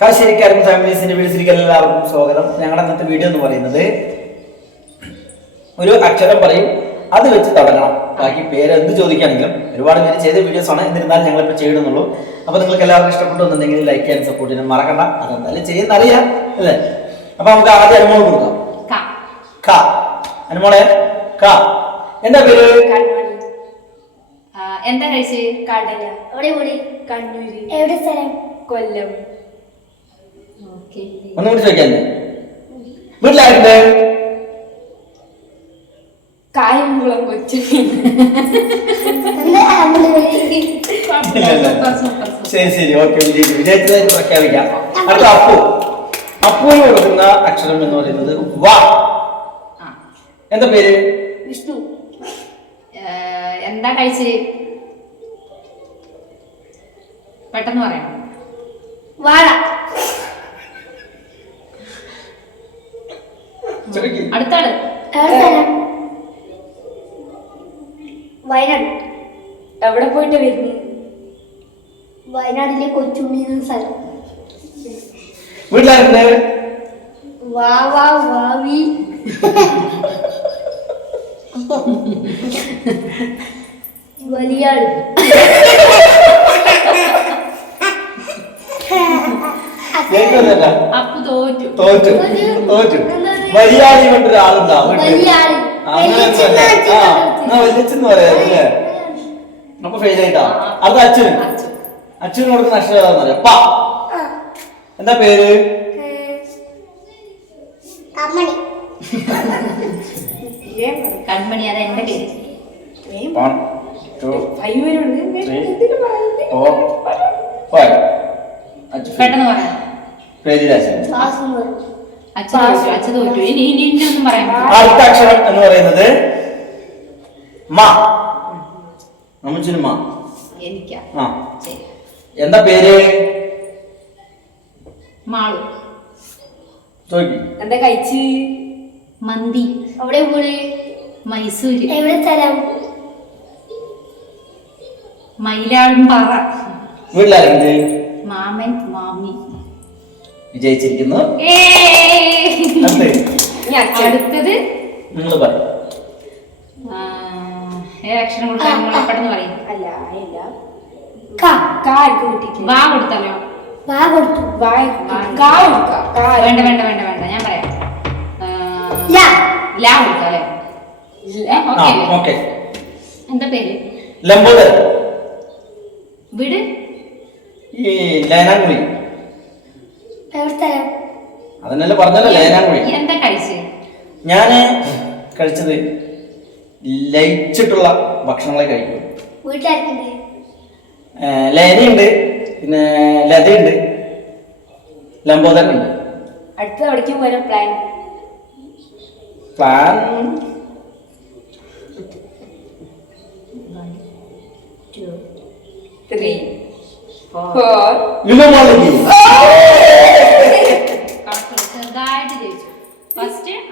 കാശ്ശേരിക്കാരൻ ഫാമിലീസിന്റെ വീഡിയോസിലേക്ക് എല്ലാവർക്കും സ്വാഗതം. ഞങ്ങളുടെ അന്നത്തെ വീഡിയോ എന്ന് പറയുന്നത് ഒരു അക്ഷരം പറയും അത് വെച്ച് തുടങ്ങണം. ബാക്കി പേര് എന്ത് ചോദിക്കുകയാണെങ്കിലും ഒരുപാട് പേര് ചെയ്ത വീഡിയോസ് ആണ്. എന്നിരുന്നാലും ഞങ്ങളിപ്പോൾ ചെയ്യുന്നുള്ളൂ അപ്പോൾ നിങ്ങൾക്ക് എല്ലാവർക്കും ഇഷ്ടപ്പെട്ടുണ്ടെങ്കിൽ ലൈക്ക് ചെയ്യാൻ സപ്പോർട്ട് ചെയ്യാൻ മറക്കണ്ട. അതെന്തായാലും ചെയ്യുന്ന അറിയാം അല്ലേ? അപ്പോൾ നമുക്ക് ആദ്യം അനുമോൾ കൊടുക്കാം. ക. ക. അനുമോളെ ക. എന്താ പേര്? എന്താ കഴിച്ച്? കടല കണ്ണൂര്. എവിടെ സ്ഥലം? കൊല്ലം. ഓക്കെ ഒന്നും കൂടി ചോദിക്കാൻ വീട്ടിലായിട്ടുണ്ട് കായംകുളം കൊച്ചു ശരി ശരി. ഓക്കെ വിജയിച്ചു വിജയിച്ചതായിട്ട് പ്രഖ്യാപിക്കാം. അടുത്ത അപ്പു. അപ്പുവിന് കൊടുക്കുന്ന അക്ഷരം എന്ന് പറയുന്നത് വാ. ആ. എന്താ പേര്? വിഷ്ണു. എന്താ കഴിച്ച്? പെട്ടെന്ന് പറയാം വാഴ. ചോദിക്ക്. അടുത്ത ആൾ എവിടെ സ്ഥലം? വയനാട്. എവിടെ പോയിട്ട് വരുന്നു? വയനാട്ടിലെ കൊച്ചുണ്ണി എന്ന സ്ഥലം. വീട്ടിലായിട്ടുണ്ട് വാ വാ വാവി വലിയാട് അപ്പു തോറ്റു. തോറ്റു. തോറ്റു. വലിയാളി ആ ആ വലിയച്ഛന്ന് പറയാം അല്ലേ? അപ്പൊ ഫെയിൽ ആയിട്ടാ? അത് അച്ഛന്. അച്ഛന് കൊടുക്കുന്ന അക്ഷരം ഏതാന്ന് പറയാം പ. എന്താ പേര്? കൺമണി. അത് എന്റെ പേര്. പെട്ടെന്ന് പറയാം. പേര് അച്ഛൻ തോറ്റു അച്ഛൻ തോറ്റു. ഇനി ഇനി ഇനി ഒന്നും പറയാൻ പറ്റില്ല. അടുത്ത അക്ഷരം എന്ന് പറയുന്നത് മ. മ. എനിക്കാ. ആ. ശരി. എന്താ പേര്? മാളു. ചോദിക്കും. എന്താ കഴിച്ച്? മന്തി. അവിടെ വീട് മൈസൂര്. എവിടെ സ്ഥലം? മയിലാടും പറ വീട്ടിലാരുണ്ട് മാമൻ മാമി. വിജയിച്ചിരിക്കുന്നു. അടുത്തത്. നിങ്ങൾ അക്ഷരം നിങ്ങൾ പെട്ടെന്ന് പറയും. അല്ല വാ കൊടുത്താലോ? വാ കൊടുത്തു. വായ കാ കൊടുക്കാം. വേണ്ട വേണ്ട വേണ്ട വേണ്ട. ഞാൻ പറയാം. ല. എന്താ പേര്? ലംബോദരൻ. വീട്. ഈ ലേനാങ്കുഴി സ്ഥലം അതന്നല്ലേ പറഞ്ഞല്ലോ ലേനാങ്കുഴി എന്താ കഴിച്ചേ? ഞാൻ കഴിച്ചത് ലയിച്ചിട്ടുള്ള ഭക്ഷണങ്ങളെ കഴിക്കും. വീട്ടിലാർക്കുണ്ട് ലേനയുണ്ട്. പിന്നെ ലതയുണ്ട്. ലംബോദരനുണ്ട്. അടുത്ത അവിടേക്ക് പോലെ plan plan three four four ലുലുമാളിക്ക്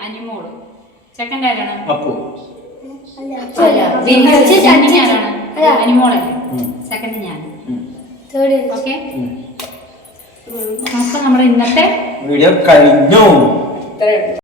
Animol. Second ആരാണ്? അപ്പു. ഞാനാണ്. അനിമോളല്ലേ. സെക്കൻഡ് ഞാൻ തേർഡ് ഓക്കെ. അപ്പൊ നമ്മുടെ ഇന്നത്തെ വീഡിയോ കഴിഞ്ഞു.